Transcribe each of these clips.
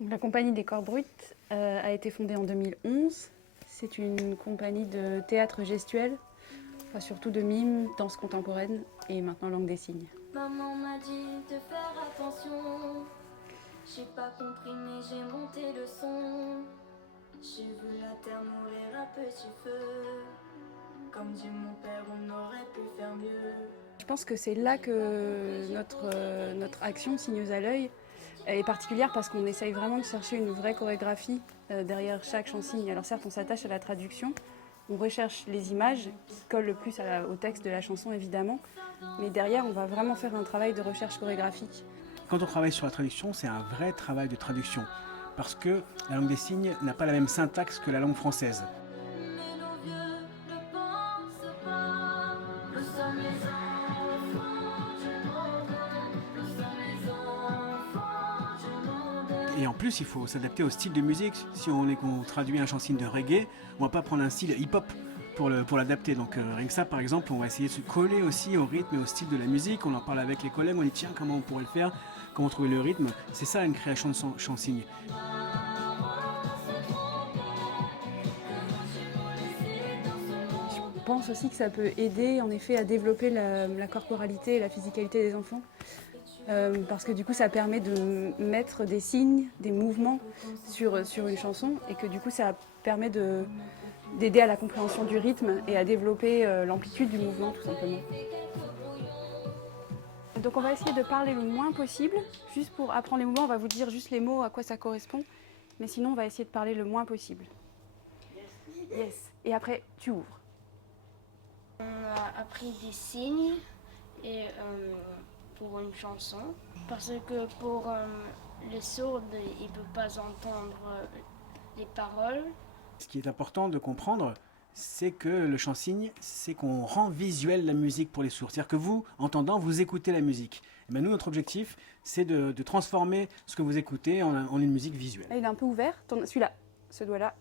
La compagnie des Corps Bruts a été fondée en 2011. C'est une compagnie de théâtre gestuel, enfin surtout de mime, danse contemporaine et maintenant langue des signes. Maman m'a dit de faire attention. J'ai pas compris mais j'ai monté le son. J'ai vu la terre mourir à petit feu. Comme dit mon père, on aurait pu faire mieux. Je pense que c'est là que notre action Signeuse à l'œil est particulière parce qu'on essaye vraiment de chercher une vraie chorégraphie derrière chaque chansigne. Alors certes, on s'attache à la traduction, on recherche les images qui collent le plus au texte de la chanson évidemment, mais derrière, on va vraiment faire un travail de recherche chorégraphique. Quand on travaille sur la traduction, c'est un vrai travail de traduction parce que la langue des signes n'a pas la même syntaxe que la langue française. Mais nos vieux ne pensent pas. Nous sommes les enfants du monde. Nous sommes les enfants du monde. Et en plus, il faut s'adapter au style de musique. Si on traduit un chansigne de reggae, on va pas prendre un style hip-hop pour l'adapter. Donc rien que ça, par exemple, on va essayer de se coller aussi au rythme et au style de la musique. On en parle avec les collègues, on dit tiens, comment on pourrait le faire, comment trouver le rythme. C'est ça une création de chansigne. Je pense aussi que ça peut aider en effet à développer la corporalité et la physicalité des enfants. Parce que du coup ça permet de mettre des signes, des mouvements sur une chanson et que du coup ça permet d'aider à la compréhension du rythme et à développer l'amplitude du mouvement tout simplement. Donc on va essayer de parler le moins possible, juste pour apprendre les mouvements, on va vous dire juste les mots, à quoi ça correspond, mais sinon on va essayer de parler le moins possible. Yes. Et après tu ouvres. On a appris des signes et pour une chanson parce que pour les sourds ils ne peuvent pas entendre les paroles. Ce qui est important de comprendre, c'est que le chansigne, c'est qu'on rend visuel la musique pour les sourds. C'est-à-dire que vous, entendant, vous écoutez la musique. Et ben nous, notre objectif, c'est de transformer ce que vous écoutez en une musique visuelle. Là, il est un peu ouvert, celui-là, ce doigt-là.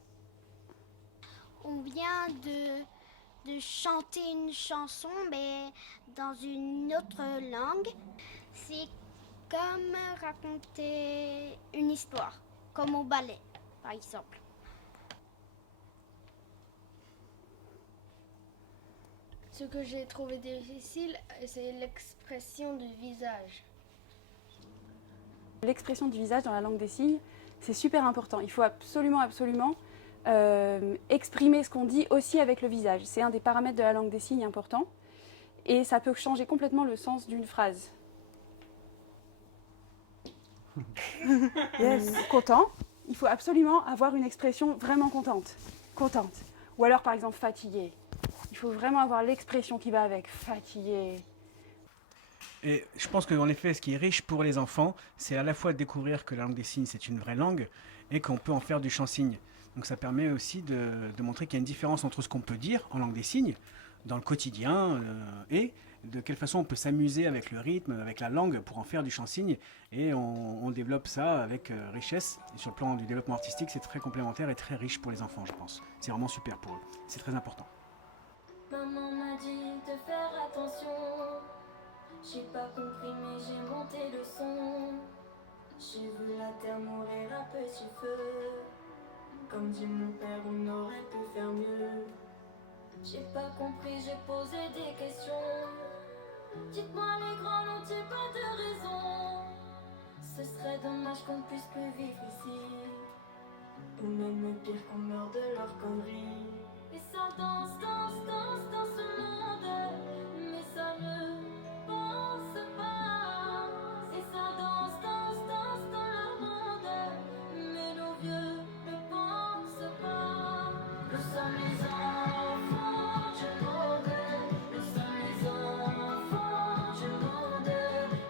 On vient de chanter une chanson, mais dans une autre langue. C'est comme raconter une histoire, comme au ballet, par exemple. Ce que j'ai trouvé difficile, c'est l'expression du visage. L'expression du visage dans la langue des signes, c'est super important. Il faut absolument exprimer ce qu'on dit aussi avec le visage. C'est un des paramètres de la langue des signes importants et ça peut changer complètement le sens d'une phrase. Yes. Content, il faut absolument avoir une expression vraiment contente. Contente. Ou alors par exemple fatigué. Il faut vraiment avoir l'expression qui va avec. Fatigué. Et je pense qu'en effet, ce qui est riche pour les enfants, c'est à la fois de découvrir que la langue des signes, c'est une vraie langue et qu'on peut en faire du chansigne. Donc ça permet aussi de montrer qu'il y a une différence entre ce qu'on peut dire en langue des signes, dans le quotidien, et de quelle façon on peut s'amuser avec le rythme, avec la langue pour en faire du chansigne. Et on développe ça avec richesse. Et sur le plan du développement artistique, c'est très complémentaire et très riche pour les enfants, je pense. C'est vraiment super pour eux. C'est très important. Maman m'a dit de faire attention. J'ai pas compris mais j'ai monté le son. J'ai vu la terre mourir à petit feu. Comme dit mon père, on aurait pu faire mieux. J'ai pas compris, j'ai posé des questions. Dites-moi les grands n'ont-ils pas de raison? Ce serait dommage qu'on puisse plus vivre ici. Ou même pire qu'on meurt de leur connerie. Et ça danse, danse, danse dans ce monde. Mais ça ne pense pas. Et ça danse, danse, danse dans leur monde. Mais nos vieux ne pensent pas. Nous sommes les enfants du monde. Nous sommes les enfants du monde.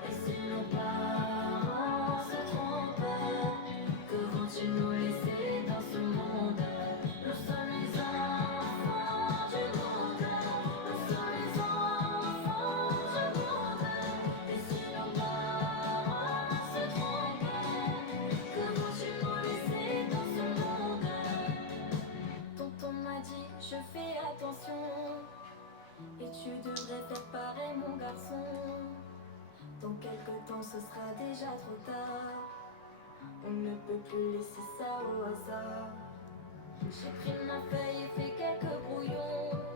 Et si nos parents se trompent, que vont-ils nous laisser dans ce monde? Nous sommes les enfants du monde. Nous sommes les enfants du monde. Et si nos parents se trompent, que vont-ils nous laisser dans ce monde? Tonton m'a dit, je fais attention. Et tu devrais faire pareil mon garçon. Dans quelque temps ce sera déjà trop tard. On ne peux plus laisser ça au hasard. J'ai pris ma feuille et fait quelques brouillons.